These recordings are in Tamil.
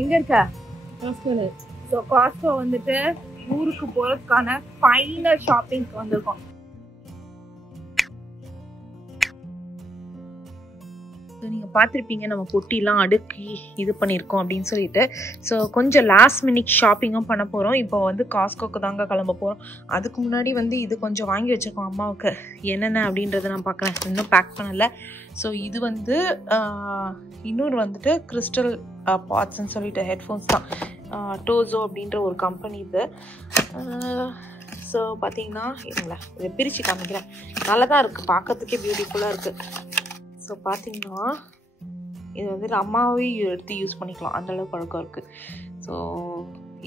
எங்க இருக்க? ஸோ காஸ்கோ வந்துட்டு ஊருக்கு போறதுக்கான ஃபைனல் ஷாப்பிங்க்கு வந்திருக்கோம். நீங்கள் பார்த்துருப்பீங்க நம்ம பொட்டிலாம் அடுக்கி இது பண்ணியிருக்கோம் அப்படின்னு சொல்லிட்டு. ஸோ கொஞ்சம் லாஸ்ட் மினிட் ஷாப்பிங்கும் பண்ண போகிறோம். இப்போ வந்து காஸ்கோக்கு தாங்க கிளம்ப போகிறோம். அதுக்கு முன்னாடி வந்து இது கொஞ்சம் வாங்கி வச்சுருக்கோம் அம்மாவுக்கு. என்னென்ன அப்படின்றத நான் பார்க்குறேன், இன்னும் பேக் பண்ணலை. ஸோ இது வந்து இன்னொரு வந்துட்டு கிறிஸ்டல் பாட்ஸ்ன்னு சொல்லிட்டு ஹெட்ஃபோன்ஸ் தான். டோசோ அப்படின்ற ஒரு கம்பெனி இது. ஸோ பார்த்தீங்கன்னா இல்லைங்களா, இதை பிரித்து காமிக்கிறேன். நல்லா தான் இருக்குது, பார்க்கறதுக்கே பியூட்டிஃபுல்லாக இருக்குது. ஸோ பார்த்தீங்கன்னா இது வந்துட்டு அம்மாவே எடுத்து யூஸ் பண்ணிக்கலாம், அந்தளவு பழக்கம் இருக்குது. ஸோ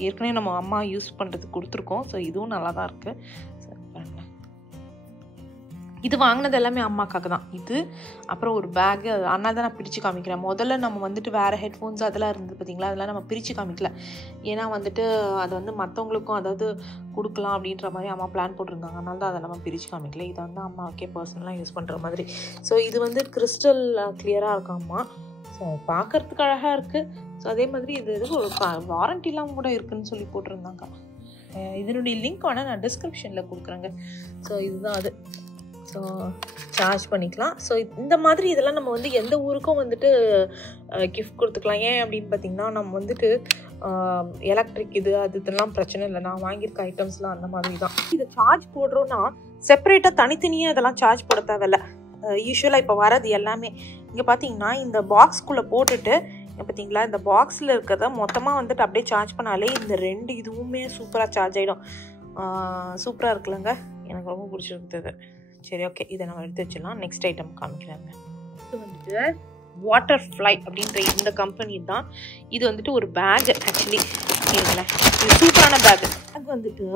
ஏற்கனவே நம்ம அம்மா யூஸ் பண்ணுறதுக்கு கொடுத்துருக்கோம். ஸோ இதுவும் நல்லா தான் இருக்குது. இது வாங்கினது எல்லாமே அம்மாக்காக தான். இது அப்புறம் ஒரு பேக்கு, அண்ணா தான் நான் பிரித்து காமிக்கிறேன். முதல்ல நம்ம வந்துட்டு வேறு ஹெட்ஃபோன்ஸ் அதெல்லாம் இருந்தது பார்த்தீங்களா, அதெல்லாம் நம்ம பிரித்து காமிக்கல. ஏன்னா வந்துட்டு அது வந்து மற்றவங்களுக்கும் அதாவது கொடுக்கலாம் அப்படின்ற மாதிரி அம்மா பிளான் போட்டிருந்தாங்க. அதனால தான் அதை நம்ம பிரித்து காமிக்கல. இதை வந்து அம்மாவுக்கே பர்சனலாக யூஸ் பண்ணுற மாதிரி. ஸோ இது வந்து கிறிஸ்டல் கிளியராக இருக்கும் அம்மா. ஸோ பார்க்குறதுக்கு அழகாக இருக்குது. ஸோ அதே மாதிரி இது ஒரு வாரண்டிலாம் கூட இருக்குதுன்னு சொல்லி போட்டிருந்தாங்க. இதனுடைய லிங்க் வேணால் நான் டிஸ்கிரிப்ஷனில் கொடுக்குறேங்க. ஸோ இதுதான் அது. ஸோ சார்ஜ் பண்ணிக்கலாம். ஸோ இந்த மாதிரி இதெல்லாம் நம்ம வந்து எந்த ஊருக்கும் வந்துட்டு கிஃப்ட் கொடுத்துக்கலாம். ஏன் அப்படின்னு பார்த்திங்கன்னா நம்ம வந்துட்டு எலக்ட்ரிக் இது இதெல்லாம் பிரச்சனை இல்லை. நான் வாங்கியிருக்க ஐட்டம்ஸ்லாம் அந்த மாதிரி தான். இதை சார்ஜ் போடுறோன்னா செப்பரேட்டாக தனித்தனியாக இதெல்லாம் சார்ஜ் போட தேவையில்லை. யூஸ்வலாக இப்போ வரது எல்லாமே இங்கே பார்த்தீங்கன்னா இந்த பாக்ஸ்குள்ளே போட்டுட்டு பார்த்தீங்களா, இந்த பாக்ஸில் இருக்கிறத மொத்தமாக வந்துட்டு அப்படியே சார்ஜ் பண்ணாலே இந்த ரெண்டு இதுவுமே சூப்பராக சார்ஜ் ஆகிடும். சூப்பராக இருக்குல்லங்க, எனக்கு ரொம்ப பிடிச்சிருக்குது. சரி, ஓகே, இதை நம்ம எடுத்து வச்சிடலாம். நெக்ஸ்ட் ஐட்டம் காமிக்கிறாங்க. இது வந்துட்டு வாட்டர் ஃப்ளை அப்படின்ற இந்த கம்பெனி தான். இது வந்துட்டு ஒரு பேக். ஆக்சுவலி இல்லைங்களா, இது சூப்பரான பேக். அது வந்துட்டு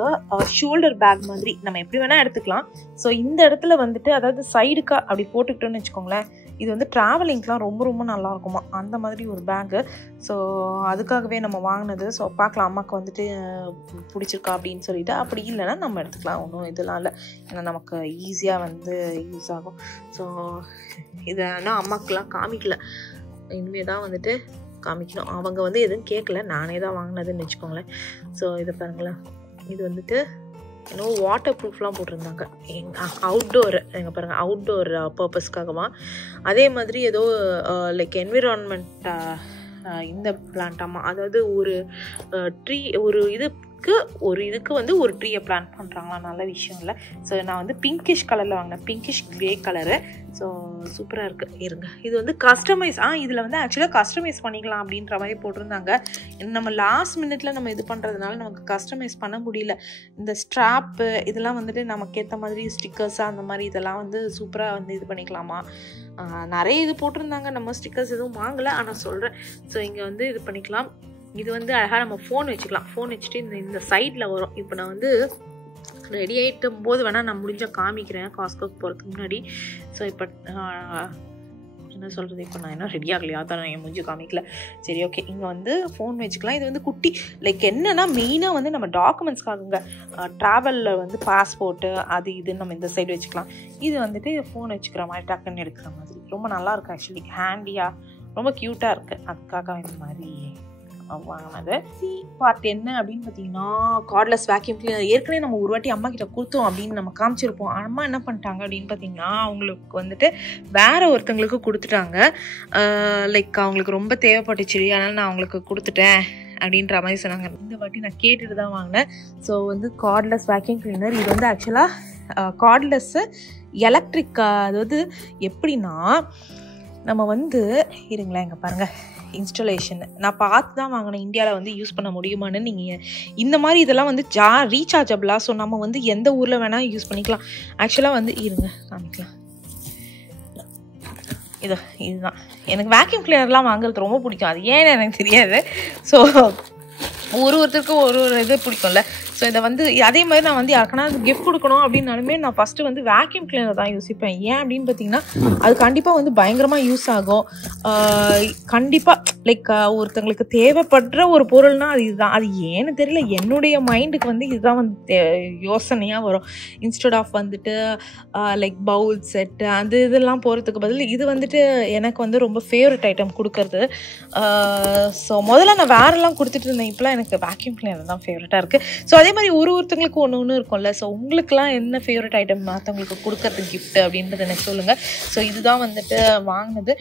ஷோல்டர் பேக் மாதிரி நம்ம எப்படி வேணால் எடுத்துக்கலாம். ஸோ இந்த இடத்துல வந்துட்டு அதாவது சைடுக்கா அப்படி போட்டுக்கிட்டோன்னு வச்சுக்கோங்களேன், இது வந்து ட்ராவலிங்க்கெலாம் ரொம்ப ரொம்ப நல்லா இருக்குமா, அந்த மாதிரி ஒரு பேக்கு. ஸோ அதுக்காகவே நம்ம வாங்கினது. ஸோ பார்க்கலாம் அம்மாவுக்கு வந்துட்டு பிடிச்சிருக்கா அப்படின்னு சொல்லிட்டு. அப்படி இல்லைன்னா நம்ம எடுத்துக்கலாம், ஒன்றும் இதெல்லாம் இல்லை. ஏன்னா நமக்கு ஈஸியாக வந்து யூஸ் ஆகும். ஸோ இதை ஆனால் அம்மாவுக்குலாம் காமிக்கல, இனிமேல் தான் வந்துட்டு காமிக்கணும். அவங்க வந்து எதுவும் கேட்கல, நானே தான் வாங்கினதுன்னு வச்சுக்கோங்களேன். ஸோ இதை பாருங்களேன், இது வந்துட்டு இன்னும் வாட்டர் ப்ரூஃப்லாம் போட்டிருந்தாங்க. அவுட்டோர் எங்கே பாருங்கள், அவுட்டோர் பர்பஸ்க்காகவா. அதே மாதிரி ஏதோ லைக் என்விரான்மெண்ட் இந்த பிளான்ட்டாமா, அதாவது ஒரு ட்ரீ ஒரு இதுக்கு வந்து ஒரு ட்ரீயை பிளான் பண்ணுறாங்களா, நல்ல விஷயம் இல்லை. ஸோ நான் வந்து பிங்கிஷ் கலரில் வாங்கினேன், பிங்கிஷ் கிரே கலரு. ஸோ சூப்பராக இருக்குது. இருங்க, இது வந்து கஸ்டமைஸ் இதில் வந்து ஆக்சுவலாக கஸ்டமைஸ் பண்ணிக்கலாம் அப்படின்ற மாதிரி போட்டிருந்தாங்க. நம்ம லாஸ்ட் மினிட்ல நம்ம இது பண்ணுறதுனால நமக்கு கஸ்டமைஸ் பண்ண முடியல. இந்த ஸ்ட்ராப்பு இதெல்லாம் வந்துட்டு நமக்கு ஏற்ற மாதிரி ஸ்டிக்கர்ஸாக அந்த மாதிரி இதெல்லாம் வந்து சூப்பராக வந்து இது பண்ணிக்கலாமா. நிறைய இது போட்டிருந்தாங்க, நம்ம ஸ்டிக்கர்ஸ் எதுவும் வாங்கலை, ஆனால் சொல்கிறேன். ஸோ இங்கே வந்து இது பண்ணிக்கலாம். இது வந்து அழகாக நம்ம ஃபோன் வச்சுக்கலாம். ஃபோன் வச்சுட்டு இந்த சைடில் வரும். இப்போ நான் வந்து ரெடி ஆகிட்டும் போது வேணால் நான் முடிஞ்சால் காமிக்கிறேன் காஸ்கோக்கு போகிறதுக்கு முன்னாடி. ஸோ இப்போ என்ன சொல்கிறது, இப்போ நான் என்ன ரெடி ஆகலையா, தான் நான் என் முடிஞ்சு காமிக்கல. சரி, ஓகே, இங்கே வந்து ஃபோன் வச்சுக்கலாம். இது வந்து குட்டி லைக் என்னென்னா மெயினாக வந்து நம்ம டாக்குமெண்ட்ஸ்க்காகுங்க. ட்ராவலில் வந்து பாஸ்போர்ட்டு அது இதுன்னு நம்ம இந்த சைடு வச்சுக்கலாம். இது வந்துட்டு ஃபோன் வச்சுக்கிற மாதிரி டக்குன்னு எடுக்கிற மாதிரி ரொம்ப நல்லாயிருக்கு. ஆக்சுவலி ஹேண்டியாக ரொம்ப க்யூட்டாக இருக்குது. அதுக்காக இந்த மாதிரி வாங்கினது. சி பார்ட் என்ன அப்படின்னு பார்த்தீங்கன்னா கார்ட்லெஸ் வேக்யூம் கிளீனர். ஏற்கனவே நம்ம ஒரு வாட்டி அம்மா கிட்ட கொடுத்தோம் அப்படின்னு நம்ம காமிச்சிருப்போம். அம்மா என்ன பண்ணிட்டாங்க அப்படின்னு பார்த்தீங்கன்னா அவங்களுக்கு வந்துட்டு வேற ஒருத்தங்களுக்கு கொடுத்துட்டாங்க. லைக் அவங்களுக்கு ரொம்ப தேவைப்பட்டுச்சு, அதனால் நான் அவங்களுக்கு கொடுத்துட்டேன் அப்படின்ற மாதிரி சொன்னாங்க. இந்த வாட்டி நான் கேட்டுட்டு தான் வாங்கினேன். ஸோ வந்து கார்ட்லெஸ் வேக்யூம் கிளீனர். இது வந்து ஆக்சுவலாக கார்ட்லெஸ்ஸு எலக்ட்ரிக். அதாவது எப்படின்னா நம்ம வந்து இருங்களேன், இங்கே பாருங்கள் இன்ஸ்டாலேஷன் நான் பார்த்து தான் வாங்கினேன். இந்தியாவில் வந்து யூஸ் பண்ண முடியுமான்னு. நீங்கள் இந்த மாதிரி இதெல்லாம் வந்து ரீசார்ஜபிளாக. ஸோ நம்ம வந்து எந்த ஊரில் வேணால் யூஸ் பண்ணிக்கலாம். ஆக்சுவலாக வந்து இருங்க காமிக்கலாம். இதுதான் எனக்கு வேக்யூம் கிளீனர்லாம் வாங்குறது ரொம்ப பிடிக்கும். அது ஏன்னு எனக்கு தெரியாது. ஸோ ஒருத்தருக்கும் ஒரு இது பிடிக்கும்ல. ஸோ இதை வந்து அதே மாதிரி நான் வந்து யாருக்குன்னா கிஃப்ட் கொடுக்கணும் அப்படின்னாலுமே நான் ஃபஸ்ட்டு வந்து வேக்யூம் கிளீனர் தான் யோசிப்பேன். ஏன் அப்படின்னு பார்த்தீங்கன்னா அது கண்டிப்பாக வந்து பயங்கரமாக யூஸ் ஆகும். கண்டிப்பாக லைக் ஒருத்தங்களுக்கு தேவைப்படுற ஒரு பொருள்னால் அது இதுதான். அது ஏன்னு தெரியல, என்னுடைய மைண்டுக்கு வந்து இதுதான் வந்து யோசனையாக வரும். இன்ஸ்டெட் ஆஃப் வந்துட்டு லைக் பவுல் செட்டு அது இதெல்லாம் போகிறதுக்கு பதில் இது வந்துட்டு எனக்கு வந்து ரொம்ப ஃபேவரட் ஐட்டம் கொடுக்கறது. ஸோ முதல்ல நான் வேறெல்லாம் கொடுத்துட்டு இருந்தேன், இப்போலாம் எனக்கு வேக்யூம் கிளீனர் தான் ஃபேவரட்டாக இருக்குது. ஸோ அதே மாதிரி ஒருத்தங்களுக்கு ஒன்று இருக்கும்ல. ஸோ உங்களுக்குலாம் என்ன ஃபேவரட் ஐட்டம் மற்றவங்களுக்கு கொடுக்கறது கிஃப்ட் அப்படின்றத எனக்கு சொல்லுங்கள். ஸோ இதுதான் வந்துட்டு வாங்கினது.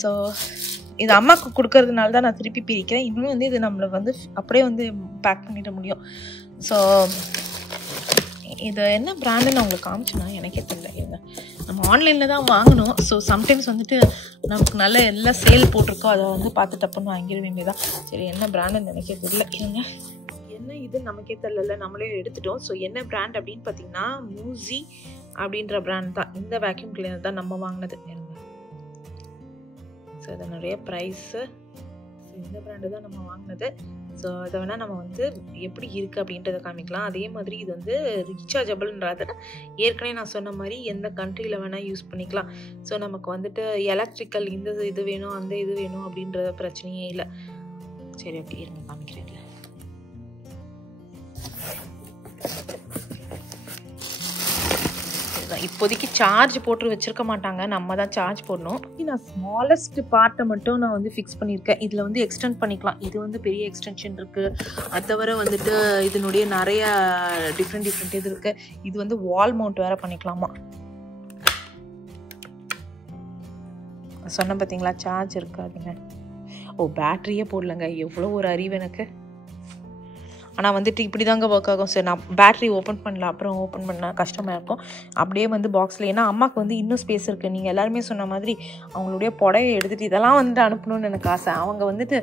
ஸோ இது அம்மாவுக்கு கொடுக்கறதுனால தான் நான் திருப்பி பிரிக்கிறேன். இன்னும் வந்து இது நம்மளை வந்து அப்படியே வந்து பேக் பண்ணிட முடியும். ஸோ இது என்ன பிராண்டுன்னு உங்களுக்கு காமிச்சுனா எனக்கே தெரியல. நம்ம ஆன்லைனில் தான் வாங்கணும். ஸோ சம்டைம்ஸ் வந்துட்டு நமக்கு நல்ல எல்லாம் சேல் போட்டிருக்கோம், அதை வந்து பார்த்து தப்புன்னு வாங்கிட வேண்டியதான். சரி, என்ன பிராண்டுன்னு எனக்கே தெரியல. இருங்க, என்ன இது நமக்கே தெரியல, நம்மளே எடுத்துட்டோம். ஸோ என்ன பிராண்ட் அப்படின்னு பார்த்தீங்கன்னா மூசி அப்படின்ற பிராண்ட் தான். இந்த வேக்யூம் கிளீனர் தான் நம்ம வாங்கினது. ஸோ இது நிறைய ப்ரைஸு. ஸோ இந்த பிராண்டு தான் நம்ம வாங்கினது. ஸோ அதை வேணால் நம்ம வந்து எப்படி இருக்குது அப்படின்றத காமிக்கலாம். அதே மாதிரி இது வந்து ரீசார்ஜபிள்ன்றத ஏற்கனவே நான் சொன்ன மாதிரி எந்த கண்ட்ரியில் வேணால் யூஸ் பண்ணிக்கலாம். ஸோ நமக்கு வந்துட்டு எலக்ட்ரிக்கல் இந்த இது வேணும் அந்த இது வேணும் அப்படின்ற பிரச்சனையே இல்லை. சரி, ஓகே, இருங்க காமிக்கிறேன். இப்போதைக்கு சார்ஜ் போட்டு வச்சிருக்க மாட்டாங்க, நம்ம தான் சார்ஜ் போடணும். நான் ஸ்மாலஸ்ட் பார்ட்டை மட்டும் நான் வந்து ஃபிக்ஸ் பண்ணியிருக்கேன். இதில் வந்து எக்ஸ்டெண்ட் பண்ணிக்கலாம். இது வந்து பெரிய எக்ஸ்டென்ஷன் இருக்குது. அது தவிர வந்துட்டு இதனுடைய நிறைய டிஃப்ரெண்ட் இது இருக்குது. இது வந்து வால் மவுண்ட் வேறு பண்ணிக்கலாமா. சொன்ன பார்த்தீங்களா சார்ஜ் இருக்காதுங்க. ஓ, பேட்டரியே போடலங்க. எவ்வளோ ஒரு அறிவு எனக்கு. ஆனால் வந்துட்டு இப்படி தாங்க ஒர்க் ஆகும். சரி, நான் பேட்ரி ஓப்பன் பண்ணல, அப்புறம் ஓப்பன் பண்ணால் கஷ்டமாக இருக்கும். அப்படியே வந்து பாக்ஸில், ஏன்னா அம்மாவுக்கு வந்து இன்னும் ஸ்பேஸ் இருக்குது. நீங்கள் எல்லாருமே சொன்ன மாதிரி அவங்களுடைய புடையை எடுத்துகிட்டு இதெல்லாம் வந்துட்டு அனுப்பணும்னு எனக்கு ஆசை. அவங்க வந்துட்டு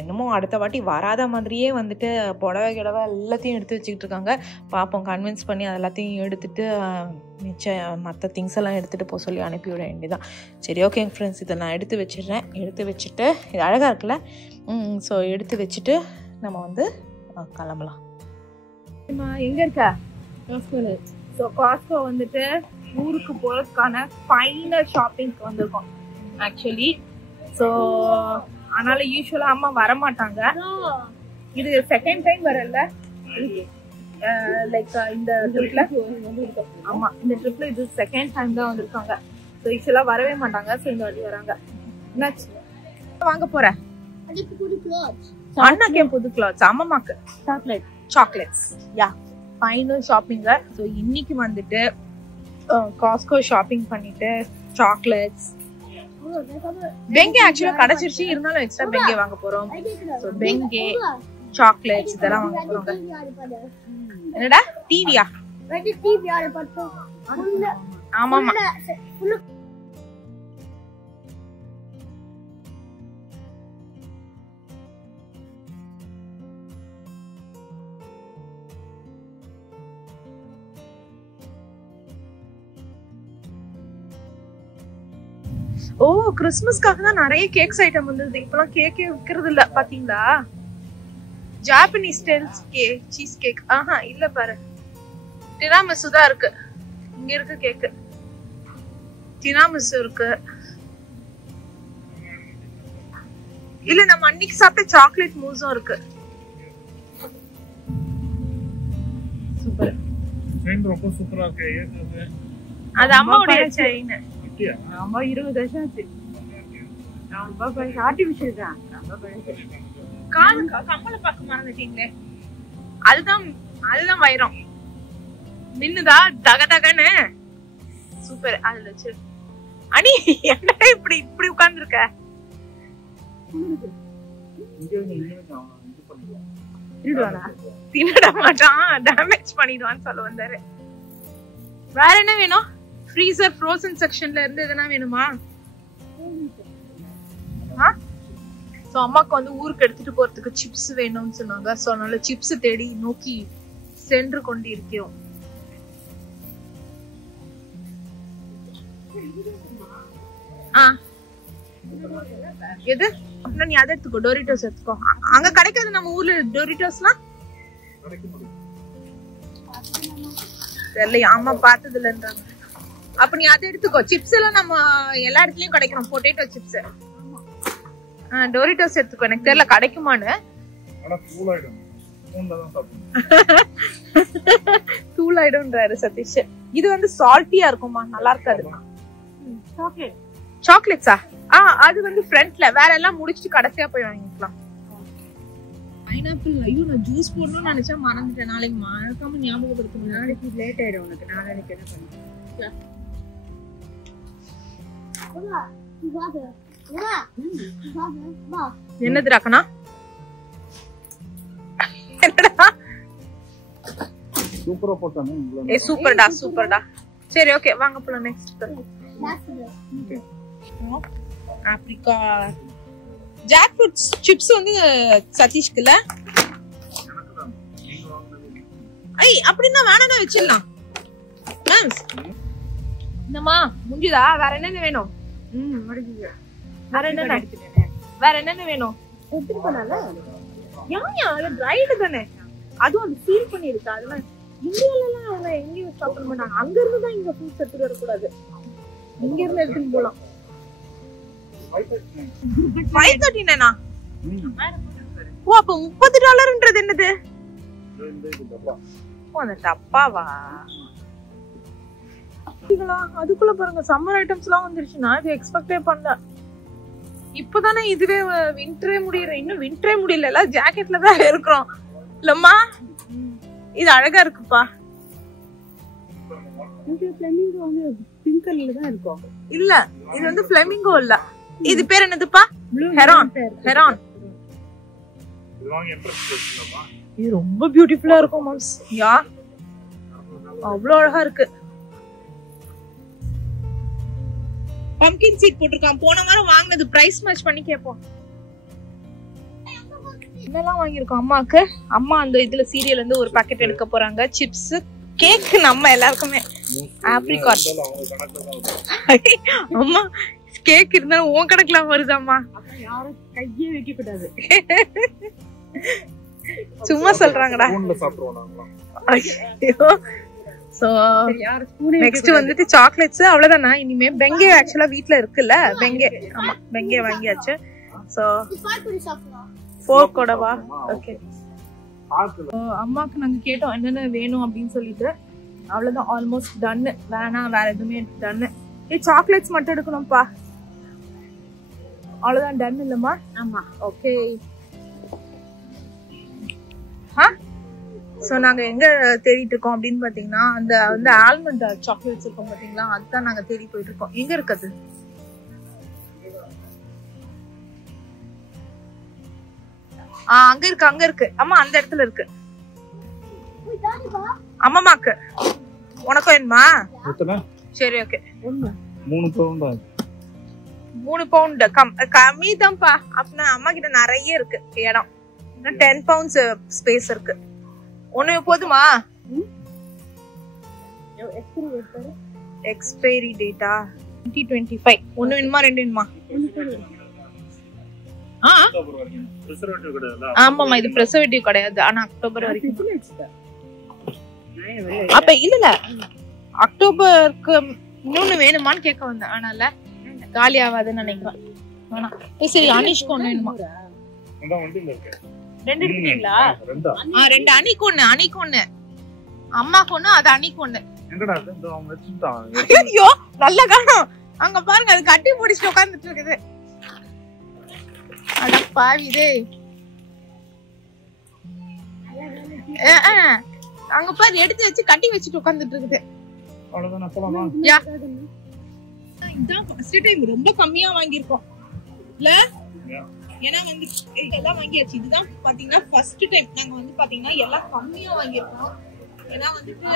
இன்னமும் அடுத்த வாட்டி வராத மாதிரியே வந்துட்டு புடவை எல்லாத்தையும் எடுத்து வச்சுக்கிட்டு இருக்காங்க. பார்ப்போம், கன்வின்ஸ் பண்ணி அது எல்லாத்தையும் எடுத்துகிட்டு மிச்சம் மற்ற திங்ஸ் எல்லாம் எடுத்துகிட்டு போக சொல்லி அனுப்பிவிட வேண்டியதான். சரி, ஓகேங்க ஃப்ரெண்ட்ஸ், இதை நான் எடுத்து வச்சிடுறேன். எடுத்து வச்சுட்டு இது அழகாக இருக்குல்ல. ஸோ எடுத்து வச்சுட்டு நம்ம வந்து கிளம்பலாம். எங்க இருக்க? ஸோ காஸ்கோ வந்துட்டு ஊருக்கு போறதுக்கான ஃபைனல் ஷாப்பிங்க்கு வந்திருக்கோம் ஆக்சுவலி. ஸோ அதனால யூஸ்வலா அம்மா வரமாட்டாங்க. இது செகண்ட் டைம் வரல, லைக் இந்த ட்ரிப்ல. ஆமா, இந்த ட்ரிப்ல இது செகண்ட் டைம் தான் வந்திருக்காங்க. ஸோ யூஸ்வலா வரவே மாட்டாங்க. ஸோ இந்த வாட்டி வராங்க. என்னாச்சு வாங்க போற? அண்ணாக்கு புது கிளாத்ஸ், அம்மாக்கு சாக்லேட்ஸ். யா, ஃபைனல் ஷாப்பிங்க. ஸோ இன்னைக்கு வந்துட்டு காஸ்கோ ஷாப்பிங் பண்ணிட்டு சாக்லேட்ஸ், பெங்கே ஆக்சுவலா கிடைச்சிருச்சு, இருந்தாலும் எக்ஸ்ட்ரா பெங்கே வாங்க போறோம். ஸோ பெங்கே, சாக்லேட்ஸ் இதெல்லாம் வாங்க போறோம். என்னடா டிவியா? ஆமாமா. ஓ, கிறிஸ்மஸ்க்காக தான் நிறைய கேக்ஸ் ஐட்டம் வந்தது. இப்பெல்லாம் கேக்கே விற்கிறது இல்ல, பாத்தீங்களா? Japanese style cheese cake. ஆஹா, இல்ல பாரு, டிராமிசு தான் இருக்கு. இங்க இருக்கு கேக்கு, டிராமிசு இருக்கு. இல்ல, நம்ம அன்னைக்கு சாப்பிட்ட சாக்லேட் மூஸும் இருக்கு. சூப்பர், செயின் ரொம்ப சூப்பரா இருக்கு. அது அம்மாவுடைய செயின். அம்மா 20 வருஷம் ஆச்சு. ஆர்டிபிஷியல் தான். கம்மல பார்க்க மறந்துட்டீங்களே. அதுதான் வைரம். மின்னுதா தக தகன்னு. சூப்பர். அதுல வச்சு அனி என்ன இப்படி உட்கார்ந்து இருக்க? தின்னுட மாட்டான், டேமேஜ் பண்ணிடுவான்னு சொல்ல வந்தாரு. வேற என்ன வேணும்? ஃப்ரீசர் ஃப்ரோசன் செக்ஷன்ல இருந்து எதனா வேணுமா? சோ அம்மாக்கு வந்து ஊருக்கு எடுத்துட்டு போறதுக்கு சிப்ஸ் வேணும்னு சொன்னாங்க. சோ அதனால சிப்ஸ் தேடி நோக்கி சென்று கொண்டு இருக்கோம். எது அப்படின்னா நீ அதை எடுத்துக்கோ, டோரிட்டோஸ் எடுத்துக்கோ. அங்க கிடைக்காது நம்ம ஊர்ல டோரிட்டோஸ்லாம் தெரியல, அம்மா பார்த்தது இல்லைன்றாங்க. அப்ப நீ அதை எடுத்துக்கோ. சிப்ஸ் எல்லாம் நம்ம எல்லா இடத்துலயும் கிடைக்கணும், பொட்டேட்டோ சிப்ஸ். டோரிட்டோஸ் எடுத்துக்கோ. எனக்கு தெரியல கிடைக்குமான்னு. தூள் ஆயிடும்ன்றாரு சதீஷ். இது வந்து சால்ட்டியா இருக்குமா, நல்லா இருக்காது. சாக்லேட்ஸா? அது வந்து ஃப்ரண்ட்ல, வேற எல்லாம் முடிச்சிட்டு கடைசியா போய் வாங்கிக்கலாம். பைனாப்பிள், ஐயோ நான் ஜூஸ் போடணும்னு நினைச்சா மறந்துட்டேன். நாளைக்கு மறக்காம ஞாபகப்படுத்துங்க. நாளைக்கு லேட் ஆயிடும் உனக்கு. நாளைக்கு என்ன பண்ணுவேன்? என்னது ராக்கனா? சூப்பரா போட்டானே. சூப்பர்டா சூப்பர்டா. சரி ஓகே வாங்க போலாம். Next Africa jack fruit chips வந்து சதீஷ்க்குல. அப்படின்னா வேணா வச்சிடலாம். என்னம்மா முடிஞ்சுதா? வேற என்னென்ன வேணும்? வேற என்னென்ன வேணும்? ரைடு தானே, அதுவும் அது சீல் பண்ணிருக்கு. அதெல்லாம் இந்தியால எல்லாம் அவங்க எங்கேயும் சாப்பிட மாட்டாங்க. அங்க இருந்து தான் இங்க ஃப்ரூட்ஸ் எடுத்துட்டு வரக்கூடாது, இங்க இருந்து எடுத்துட்டு போலாம். 539. ஓ அப்ப $30 என்னது? அந்த டப்பாவா? அதுக்குள்ள பாருங்க சம்மர் ஐட்டம்ஸ் எல்லாம் வந்துருச்சு. நான் இது எக்ஸ்பெக்டே பண்ணல. இப்பதானே இதுவே விண்டரே முடியற, இன்னும் விண்டரே முடியல, ஜாக்கெட்ல தான் இருக்கிறோம் இல்லம்மா. இது அழகா இருக்குப்பா. இது ஃப்ளெமிங்கோ வந்து பிங்க் கலர்ல தான் இருக்கும். இல்ல இது வந்து ஃப்ளெமிங்கோ இல்ல. இது பேர் என்னதுப்பா? ஹெரான். ஹெரான். இது ரொம்ப பியூட்டிஃபுல்லா இருக்கும் மாம்ஸ். யா அவ்வளவு அழகா இருக்கு. பம்கின் சீட் போட்டிருக்கான். போன வாரம் வாங்கினது பிரைஸ் மேட்ச் பண்ணி கேட்போம். என்னெல்லாம் வாங்கியிருக்கோம் அம்மாக்கு. அம்மா அந்த இதுல சீரியல் இருந்து ஒரு பாக்கெட் எடுக்க போறாங்க. சிப்ஸ், கேக் நம்ம எல்லாருக்குமே. ஆப்ரிகாட். அம்மா கேக் இருந்தாலும் உன் கணக்குல வருதாம்மா. யாரும் கையே வைக்க கூடாது. சும்மா சொல்றாங்கடா. ஐயோ. சோ நெக்ஸ்ட் வந்துட்டு சாக்லேட்ஸ். அவ்வளவுதானா? இனிமே பெங்கே ஆக்சுவலா வீட்ல இருக்குல்ல, பெங்கே. ஆமா பெங்கே வாங்கியாச்சு. சோ ஃபோர்க்கோடவா? ஓகே. அம்மாக்கு நாங்க கேட்டோம் என்னென்ன வேணும் அப்படின்னு சொல்லிட்டு. அவ்வளவுதான், ஆல்மோஸ்ட் டன். வேணாம் வேற எதுவுமே டன். சாக்லேட்ஸ் மட்டும் எடுக்கணும்ப்பா. அவ்வளவுதான், டன் இல்லம்மா? ஆமா. ஓகே. சோ நாங்க எங்க தேடிட்டு இருக்கோம் அப்படின்னு பாத்தீங்கன்னா, அந்த வந்து ஆல்மண்ட் சாக்லேட்ஸ் இருக்கும் பாத்தீங்களா, அதுதான் நாங்க தேடி போயிட்டு இருக்கோம். எங்க இருக்குது? அங்க இருக்கு, அங்க இருக்கு. அம்மா அந்த இடத்துல இருக்கு. அம்மாக்கு உனக்கு வேணுமா? சரி ஓகே. 3 பவுண்ட் கம்மி தான்ப்பா. அப்படின்னா அம்மா கிட்ட நிறைய இருக்கு இடம். 10 pounds ஸ்பேஸ் இருக்கு. ஒண்ணு போதுமா? Expiry data 2025. ஒண்ணு வேணுமா ரெண்டு வேணுமா? ஆமாமா இது பிரிசர்வேட்டிவ் கிடையாது. ஆனா அக்டோபர் வரைக்கும். அப்ப இல்ல அக்டோபருக்கு இன்னொன்னு வேணுமான்னு கேட்க வந்தேன். ஆனால காலி ஆகாதுன்னு நினைக்கிறேன். வேணா. சரி அனிஷ்க்கு ஒண்ணு வேணுமா? ரெண்டு எடுத்துட்டீங்களா? 2 அணிக்கு ஒண்ணு, அணிக்கு ஒண்ணு, அம்மாக்கு ஒண்ணு, அது அணிக்கு ஒண்ணு. ஐயோ நல்ல காணோம். அங்க பாருங்க அது கட்டி பிடிச்சிட்டு உட்கார்ந்துட்டு இருக்குது. அட பாவி டேய். அங்க பாரு எடுத்து வச்சு கட்டி வச்சுட்டு உட்கார்ந்துட்டு இருக்குது. அவ்வளவுதான் போலாமா? யா. இதான் ஃபர்ஸ்ட் டைம் ரொம்ப கம்மியா வாங்கியிருக்கோம் இல்ல? ஏன்னா வந்து எல்லாம் வாங்கியாச்சு. இதுதான் பாத்தீங்கன்னா ஃபர்ஸ்ட் டைம் நாங்க வந்து பாத்தீங்கன்னா எல்லாம் கம்மியா வாங்கியிருக்கோம். ஏன்னா வந்துட்டு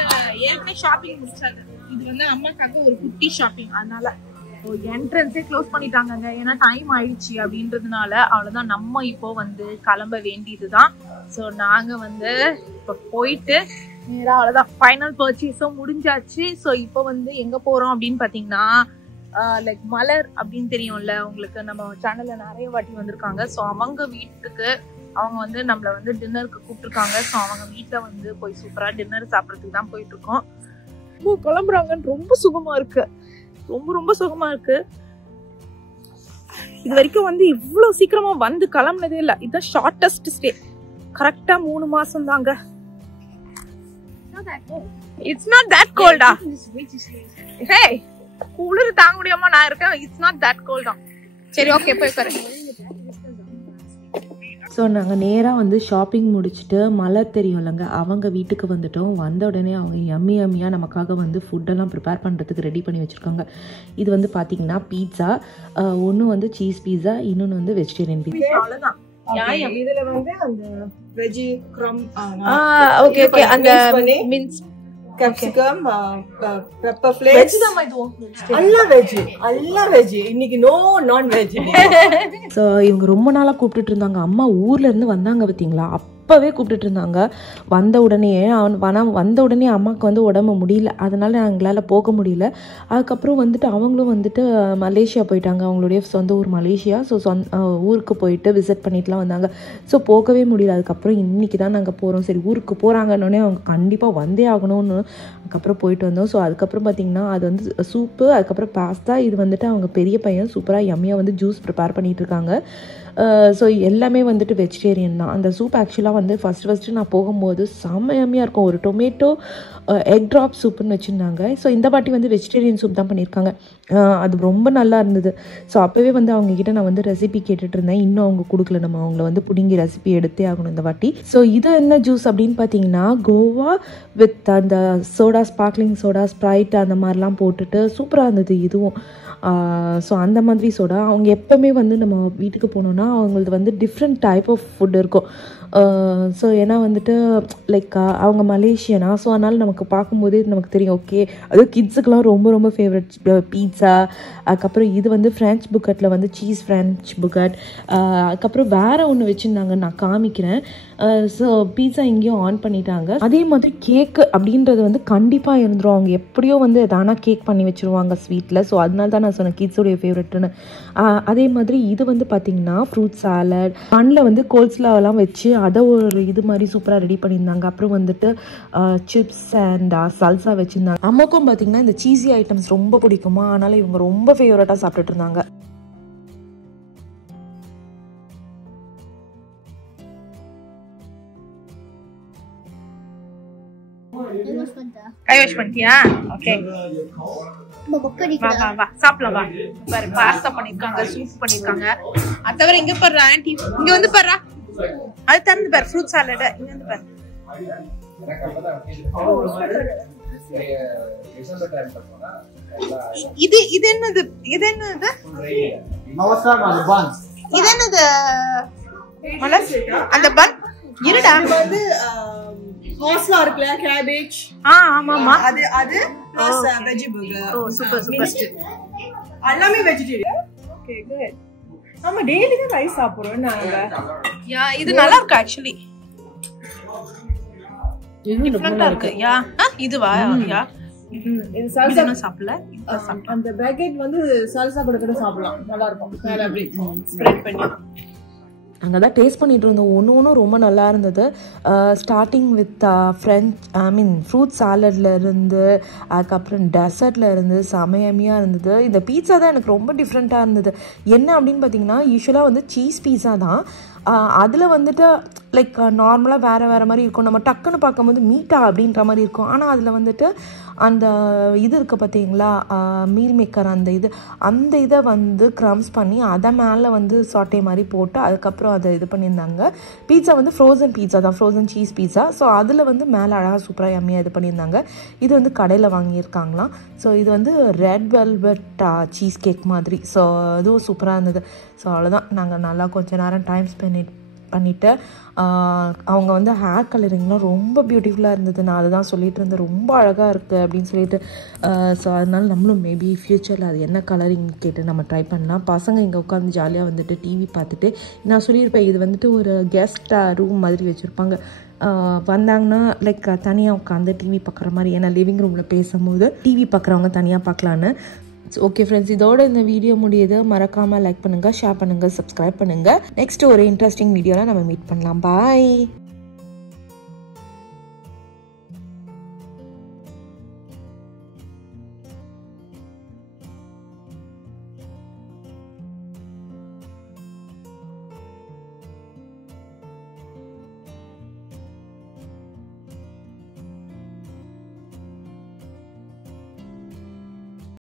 ஏற்கனவே ஷாப்பிங் முடிச்சாங்க. இது வந்து அம்மாக்காக ஒரு குட்டி ஷாப்பிங். அதனால என்ட்ரன்ஸே க்ளோஸ் பண்ணிட்டாங்க. ஏன்னா டைம் ஆயிடுச்சு அப்படின்றதுனால. அவ்வளவுதான், நம்ம இப்போ வந்து கிளம்ப வேண்டியதுதான். ஸோ நாங்க வந்து இப்போ போயிட்டு நேரா அவ்வளவுதான் ஃபைனல் பர்ச்சேஸும் முடிஞ்சாச்சு. ஸோ இப்போ வந்து எங்க போறோம் அப்படின்னு பாத்தீங்கன்னா லைக் மலர் அப்படின்னு தெரியும்ல உங்களுக்கு, நம்ம சேனல்ல நிறைய வாட்டி வந்திருக்காங்க. ஸோ அவங்க வீட்டுக்கு அவங்க வந்து நம்மள வந்து டின்னருக்கு கூப்பிட்டுருக்காங்க. ஸோ அவங்க வீட்டில் வந்து போய் சூப்பராக டின்னர் சாப்பிட்றதுக்கு தான் போயிட்டு இருக்கோம். ரொம்ப கிளம்புறாங்கன்னு ரொம்ப சுகமா இருக்கு, ரொம்ப ரொம்ப சுகமா இருக்கு. இது வரைக்கும் வந்து இவ்வளோ சீக்கிரமா வந்து கிளம்புனதே இல்லை. இதுதான் ஷார்டஸ்ட் ஸ்டே. கரெக்டா 3 மாசம் தாங்க. இட்ஸ் நாட் தட் கோல்டா? ஹே, குளிர் தாங்க முடியாம நான் இருக்கேன். இட்ஸ் நாட் தட் கோல்டா. சரி, ஓகே, போய் பாரு. ஸோ நாங்கள் நேராக வந்து ஷாப்பிங் முடிச்சுட்டு மலர் தெரியும்லங்க அவங்க வீட்டுக்கு வந்துட்டோம். வந்த உடனே அவங்க எம்மியாக நமக்காக வந்து ஃபுட்டெல்லாம் ப்ரிப்பேர் பண்ணுறதுக்கு ரெடி பண்ணி வச்சுருக்காங்க. இது வந்து பார்த்தீங்கன்னா பீட்சா, ஒன்று வந்து சீஸ் பீஸா, இன்னொன்று வந்து வெஜிடேரியன் பீஸா. அவ்வளவுதான். இதுல வந்து அந்த வெஜி க்ரம் ஓகே ஓகே, அந்த மின்ஸ் கேப்சிகம் பெப்பர் ஃப்ளேக்ஸ் எல்லாம் வெஜ் இன்னைக்கு நோ நான் வெஜ். ஸோ இவங்க ரொம்ப நாளாக கூப்பிட்டுட்டு இருந்தாங்க. அம்மா ஊர்ல இருந்து வந்தாங்க பார்த்தீங்களா, அப்போவே கூப்பிட்டுட்டு இருந்தாங்க. வந்த உடனே அம்மாவுக்கு வந்து உடம்பு முடியல, அதனால எங்களால் போக முடியல. அதுக்கப்புறம் வந்துட்டு அவங்களும் வந்துட்டு மலேசியா போயிட்டாங்க, அவங்களுடைய சொந்த ஊர் மலேசியா. ஸோ ஊருக்கு போயிட்டு விசிட் பண்ணிட்டுலாம் வந்தாங்க. ஸோ போகவே முடியல. அதுக்கப்புறம் இன்னைக்கு தான் நாங்கள் போகிறோம். சரி, ஊருக்கு போகிறாங்கன்னொடனே அவங்க கண்டிப்பாக வந்தே ஆகணும்னு அதுக்கப்புறம் போயிட்டு வந்தோம். ஸோ அதுக்கப்புறம் பார்த்திங்கன்னா அது வந்து சூப்பு, அதுக்கப்புறம் பாஸ்தா. இது வந்துட்டு அவங்க பெரிய பையன் சூப்பராக யம்மியாக வந்து ஜூஸ் ப்ரிப்பேர் பண்ணிகிட்டு இருக்காங்க. ஸோ எல்லாமே வந்துட்டு வெஜிடேரியன் தான். அந்த சூப் ஆக்சுவலாக வந்து ஃபஸ்ட்டு நான் போகும்போது செம்மையாக இருக்கும். ஒரு டொமேட்டோ எக் ட்ராப் சூப்புன்னு வச்சுருந்தாங்க. ஸோ இந்த வாட்டி வந்து வெஜிடேரியன் சூப் தான் பண்ணியிருக்காங்க. அது ரொம்ப நல்லா இருந்தது. ஸோ அப்போவே வந்து அவங்கக்கிட்ட நான் வந்து ரெசிபி கேட்டுட்டு இருந்தேன். இன்னும் அவங்க கொடுக்கல. நம்ம அவங்கள வந்து பிடுங்கி ரெசிபி எடுத்தே ஆகணும் இந்த வாட்டி. ஸோ இது என்ன ஜூஸ் அப்படின்னு பார்த்தீங்கன்னா கோவா வித் அந்த சோடா, ஸ்பார்க்லிங் சோடா, ஸ்ப்ரைட் அந்த மாதிரிலாம் போட்டுட்டு சூப்பராக இருந்தது இதுவும். ஸோ அந்த மாதிரி சோடா. அவங்க எப்போவுமே வந்து நம்ம வீட்டுக்கு போனோன்னா அவங்களது வந்து டிஃப்ரெண்ட் டைப் ஆஃப் ஃபுட் இருக்கும். ஸோ ஏன்னா வந்துட்டு லைக் அவங்க மலேசியனா, ஸோ அதனால் நமக்கு பார்க்கும்போதே நமக்கு தெரியும். ஓகே, அதுவும் கிட்ஸுக்கெலாம் ரொம்ப ரொம்ப ஃபேவரட் பீட்சா. அதுக்கப்புறம் இது வந்து ஃப்ரெஞ்ச் புக்கட்டில் வந்து சீஸ் ஃப்ரெஞ்ச் புக்கட். அதுக்கப்புறம் வேறு ஒன்று வச்சுருந்தாங்க, நான் காமிக்கிறேன். ஸோ பீட்சா இங்கேயும் ஆன் பண்ணிட்டாங்க. அதே மாதிரி கேக்கு அப்படின்றது வந்து கண்டிப்பாக இருந்துடும். அவங்க எப்படியோ வந்து எதானா கேக் பண்ணி வச்சுருவாங்க ஸ்வீட்டில். ஸோ அதனால தான் நான் சொன்னேன் கிட்ஸோடைய ஃபேவரெட்டுன்னு. அதே மாதிரி இது வந்து பார்த்திங்கன்னா ஃப்ரூட் சாலட், மண்ணில் வந்து கோல்ஸ்லாவெல்லாம் வச்சு அதை ஒரு இது மாதிரி சூப்பராக ரெடி பண்ணியிருந்தாங்க. அப்புறம் வந்துட்டு சிப்ஸ் அண்ட் சல்சா வச்சுருந்தாங்க. அம்மாக்கும் பார்த்திங்கன்னா இந்த சீஸி ஐட்டம்ஸ் ரொம்ப பிடிக்குமா, அதனால் இவங்க ரொம்ப ஃபேவரட்டாக சாப்பிட்டுட்டு இருந்தாங்க. கை வாஷ் பண்ணிட்டியா? ஓகே, வா வா சாப்பிடலாம். வா பாரு, பாஸ்தா பண்ணிருக்காங்க, சூப் பண்ணிருக்காங்க. அது தவிர இங்க பாரு ஆன்ட்டி, இங்க வந்து பாரு, அது திறந்து பாரு, ஃப்ரூட் சாலட் இங்க வந்து பாரு. இது என்னது? இது என்னது? இது என்னது? அந்த பன் இருடா வந்து ஹாஸ்லா இருக்குல, கேபேஜ். ஆமாமா, அது ப்ளஸ் வெஜி பர்கர். ஓ சூப்பர் சூப்பர். எல்லாமே வெஜிடேரியன். Okay good. நம்ம டெய்லி தான் ரைஸ் சாப்பிடுறோம் நாங்க. யா, இது நல்லா இருக்கு ஆக்சுவலி. டிஃபரண்டா இருக்கு. யா, இதுவா? யா, இது சால்சா சாப்பிடல. அந்த பேக்கெட் வந்து சால்சா கூட சாப்பிடலாம், நல்லா இருக்கும். மேல அப்படி ஸ்ப்ரெட் பண்ணி அங்கே தான் டேஸ்ட் பண்ணிகிட்டு இருந்தோம். ஒன்று ரொம்ப நல்லா இருந்தது. ஸ்டார்டிங் வித் ஃப்ரூட் சாலட்லேருந்து அதுக்கப்புறம் டெசர்ட்டில் இருந்து செமையமையாக இருந்தது. இந்த பீட்சா தான் எனக்கு ரொம்ப டிஃப்ரெண்ட்டாக இருந்தது. என்ன அப்படின்னு பார்த்தீங்கன்னா யூஸ்வலாக வந்து சீஸ் பீஸா தான். அதில் வந்துட்டு லைக் நார்மலாக வேறு மாதிரி இருக்கும். நம்ம டக்குன்னு பார்க்கும்போது மீட்டா அப்படின்ற மாதிரி இருக்கும். ஆனால் அதில் வந்துட்டு அந்த இது இருக்குது பார்த்தீங்களா, மீல் மேக்கர், அந்த இதை வந்து க்ரம்ஸ் பண்ணி அதை மேலே வந்து சாட்டே மாதிரி போட்டு அதுக்கப்புறம் அதை இது பண்ணியிருந்தாங்க. பீட்சா வந்து ஃப்ரோசன் பீட்சா தான், ஃப்ரோசன் சீஸ் பீட்சா. ஸோ அதில் வந்து மேலே அழகாக சூப்பராக யம்மியாக இது பண்ணியிருந்தாங்க. இது வந்து கடையில் வாங்கியிருக்காங்களாம். ஸோ இது வந்து ரெட் வெல்வெட் சீஸ் கேக் மாதிரி. ஸோ அதுவும் சூப்பராக இருந்தது. ஸோ அவ்வளோதான், நாங்கள் நல்லா கொஞ்சம் நேரம் டைம் ஸ்பெண்ட் பண்ணிவிட்டு அவங்க வந்து ஹேர் கலரிங்லாம் ரொம்ப பியூட்டிஃபுல்லாக இருந்தது. நான் அதை தான் சொல்லிகிட்டு இருந்தேன், ரொம்ப அழகாக இருக்குது அப்படின்னு சொல்லிட்டு. ஸோ அதனால நம்மளும் மேபி ஃப்யூச்சரில் அது என்ன கலரிங் கேட்டு நம்ம ட்ரை பண்ணலாம். பசங்க இங்கே உட்காந்து ஜாலியாக வந்துட்டு டிவி பார்த்துட்டு, நான் சொல்லியிருப்பேன் இது வந்துட்டு ஒரு கெஸ்ட் ரூம் மாதிரி வச்சுருப்பாங்க. வந்தாங்கன்னா லைக் தனியாக உட்காந்து டிவி பார்க்குற மாதிரி. ஏன்னா லிவிங் ரூமில் பேசும்போது டிவி பார்க்குறவங்க தனியாக பார்க்கலான்னு. ஓகே ஃப்ரெண்ட்ஸ், இதோட இந்த வீடியோ முடியுது. மறக்காமல் லைக் பண்ணுங்கள், ஷேர் பண்ணுங்கள், சப்ஸ்கிரைப் பண்ணுங்கள். நெக்ஸ்ட் ஒரு இன்ட்ரெஸ்டிங் வீடியோவில் நம்ம மீட் பண்ணலாம். பாய்.